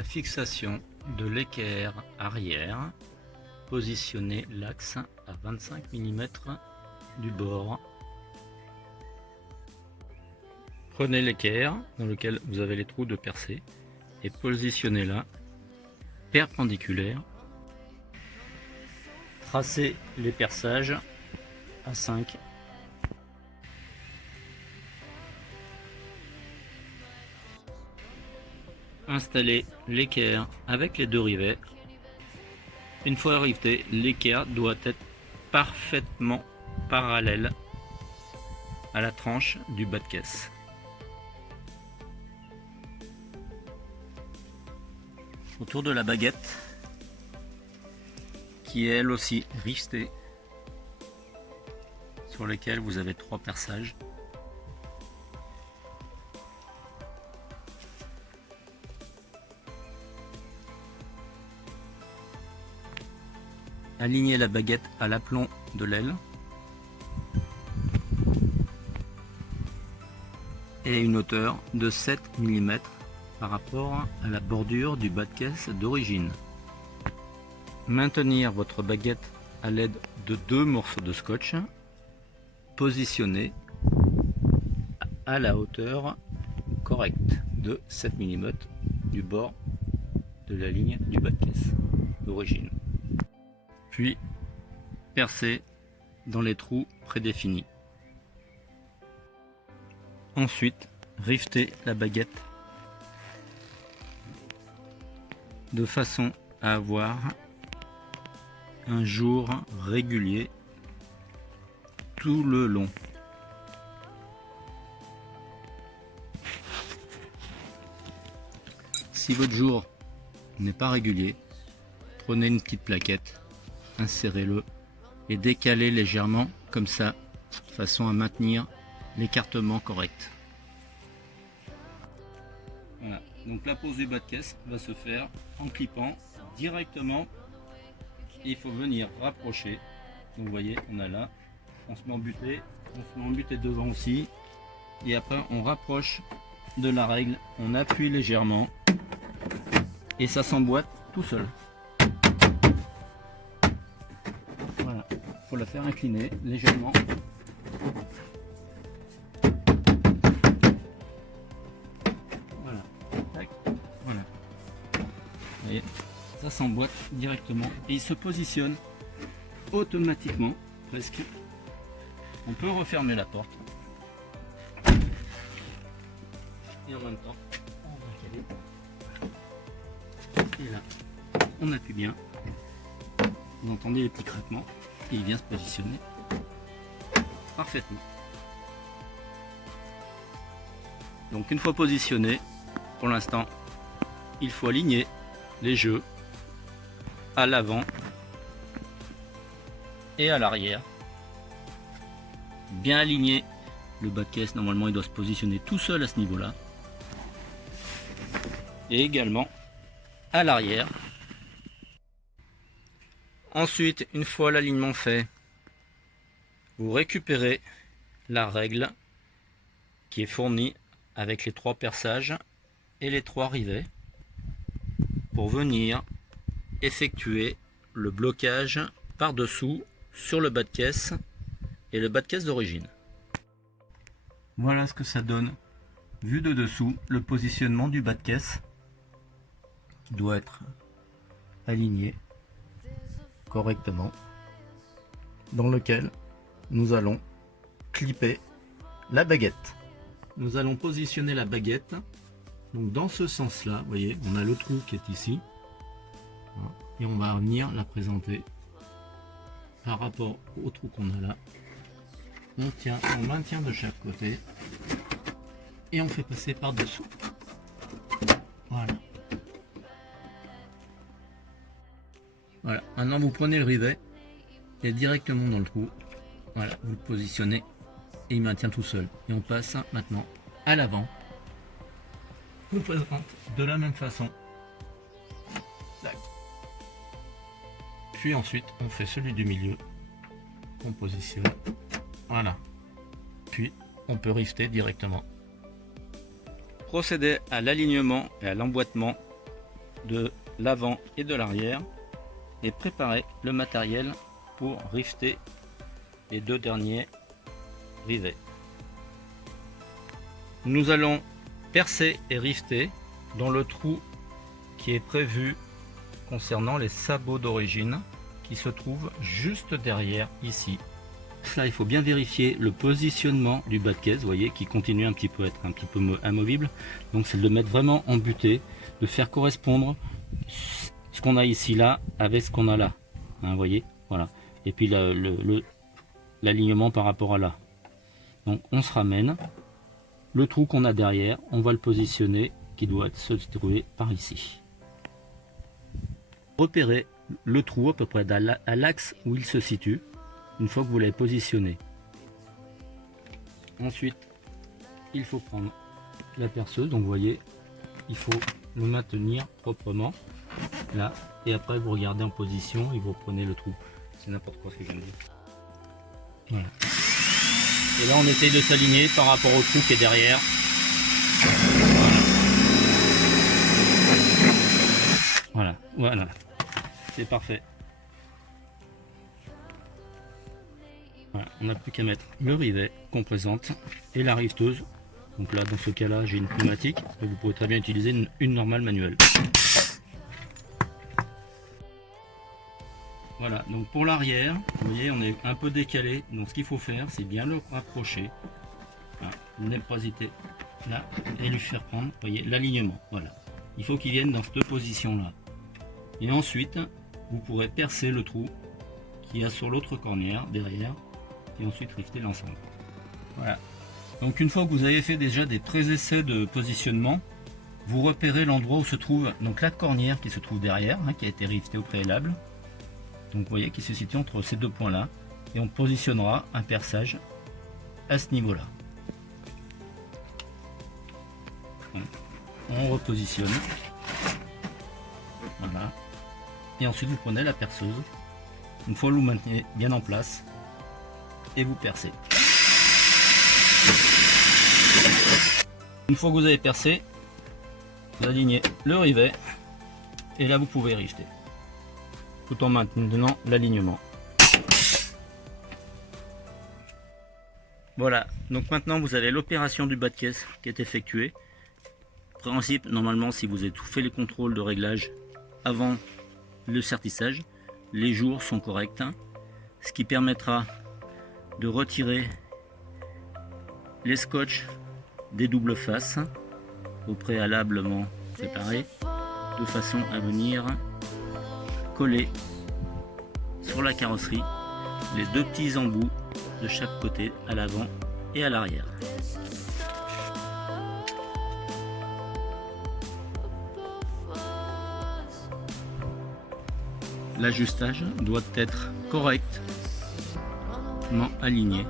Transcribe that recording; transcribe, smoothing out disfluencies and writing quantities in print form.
la fixation de l'équerre arrière, positionnez l'axe à 25 mm du bord. Prenez l'équerre dans lequel vous avez les trous de percée et positionnez-la perpendiculaire. Tracez les perçages à 5. Installez l'équerre avec les deux rivets. Une fois riveté, l'équerre doit être parfaitement parallèle à la tranche du bas de caisse. Autour de la baguette, qui est elle aussi rivetée, sur lesquels vous avez 3 perçages. Alignez la baguette à l'aplomb de l'aile et une hauteur de 7 mm par rapport à la bordure du bas de caisse d'origine. Maintenir votre baguette à l'aide de 2 morceaux de scotch positionnés à la hauteur correcte de 7 mm du bord de la ligne du bas de caisse d'origine. Puis percer dans les trous prédéfinis. Ensuite, rivetez la baguette de façon à avoir un jour régulier tout le long. Si votre jour n'est pas régulier, prenez une petite plaquette, insérez-le et décalez légèrement comme ça, de façon à maintenir l'écartement correct. Voilà, donc la pose du bas de caisse va se faire en clippant directement. Il faut venir rapprocher. Donc vous voyez, on a là, on se met en butée devant aussi, et après on rapproche de la règle, on appuie légèrement et ça s'emboîte tout seul. Voilà, il faut la faire incliner légèrement. Voilà, tac, voilà. Vous voyez, ça s'emboîte directement et il se positionne automatiquement presque. On peut refermer la porte et en même temps on va caler. Et là on appuie bien, vous entendez les petits craquements et il vient se positionner parfaitement. Donc une fois positionné, pour l'instant il faut aligner les jeux à l'avant et à l'arrière. Bien aligné, le bas de caisse normalement il doit se positionner tout seul à ce niveau là, et également à l'arrière. Ensuite, une fois l'alignement fait, vous récupérez la règle qui est fournie avec les 3 perçages et les 3 rivets pour venir effectuer le blocage par dessous sur le bas de caisse et le bas de caisse d'origine. Voilà ce que ça donne vu de dessous, le positionnement du bas de caisse qui doit être aligné correctement, dans lequel nous allons clipper la baguette. Nous allons positionner la baguette donc dans ce sens là, vous voyez, on a le trou qui est ici, et on va venir la présenter par rapport au trou qu'on a là. On maintient de chaque côté et on fait passer par dessous. Voilà. Voilà. Maintenant vous prenez le rivet et directement dans le trou. Voilà, vous le positionnez et il maintient tout seul. Et on passe maintenant à l'avant. Je vous présente de la même façon. Puis ensuite on fait celui du milieu qu'on positionne. Voilà. Puis on peut riveter directement. Procédez à l'alignement et à l'emboîtement de l'avant et de l'arrière et préparer le matériel pour rifter les deux derniers rivets. Nous allons percer et rifter dans le trou qui est prévu concernant les sabots d'origine qui se trouvent juste derrière ici. Là, il faut bien vérifier le positionnement du bas de caisse, vous voyez, qui continue un petit peu à être un petit peu amovible. Donc c'est de le mettre vraiment en butée, de faire correspondre ce qu'on a ici là avec ce qu'on a là. Hein, vous voyez, voilà. Et puis l'alignement par rapport à là. Donc on se ramène. Le trou qu'on a derrière, on va le positionner, qui doit se trouver par ici. Repérez le trou à peu près à l'axe où il se situe. Une fois que vous l'avez positionné. Ensuite, il faut prendre la perceuse. Donc vous voyez, il faut le maintenir proprement là. Et après, vous regardez en position et vous prenez le trou. C'est n'importe quoi ce que je viens de dire. Voilà. Et là, on essaye de s'aligner par rapport au trou qui est derrière. Voilà, voilà. C'est parfait. Voilà, on n'a plus qu'à mettre le rivet qu'on présente et la rifteuse. Donc là, dans ce cas-là, j'ai une pneumatique, mais vous pourrez très bien utiliser une normale manuelle. Voilà, donc pour l'arrière, vous voyez, on est un peu décalé. Donc ce qu'il faut faire, c'est bien le rapprocher. Voilà, ne pas hésiter là et lui faire prendre, vous voyez, l'alignement. Voilà, il faut qu'il vienne dans cette position-là. Et ensuite, vous pourrez percer le trou qu'il y a sur l'autre cornière derrière. Et ensuite rifter l'ensemble. Voilà. Donc une fois que vous avez fait déjà des pré-essais de positionnement, vous repérez l'endroit où se trouve donc la cornière qui se trouve derrière, hein, qui a été riftée au préalable. Donc vous voyez qui se situe entre ces deux points là, et on positionnera un perçage à ce niveau là. Voilà. On repositionne. Voilà. Et ensuite vous prenez la perceuse. Une fois que vous maintenez bien en place, et vous percez. Une fois que vous avez percé, vous alignez le rivet et là vous pouvez rifter tout en maintenant l'alignement. Voilà, donc maintenant vous avez l'opération du bas de caisse qui est effectuée. Principe, normalement, si vous avez tout fait les contrôles de réglage avant le sertissage, les jours sont corrects, ce qui permettra de retirer les scotch des doubles faces au préalablement préparé de façon à venir coller sur la carrosserie les deux petits embouts de chaque côté, à l'avant et à l'arrière. L'ajustage doit être correctement aligné